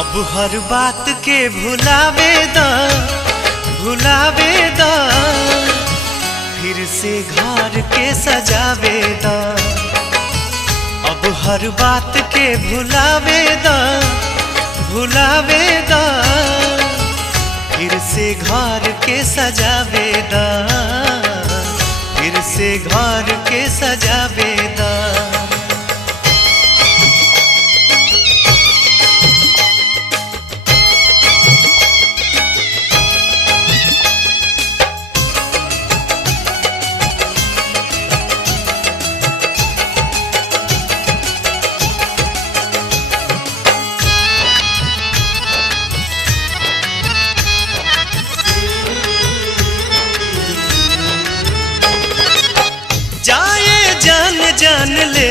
अब हर बात के भुलावे दा फिर से घर के सजावे दा। अब हर बात के भुलावे दा फिर से घर के सजावे दा, फिर से घर के सजावे दा। जान ले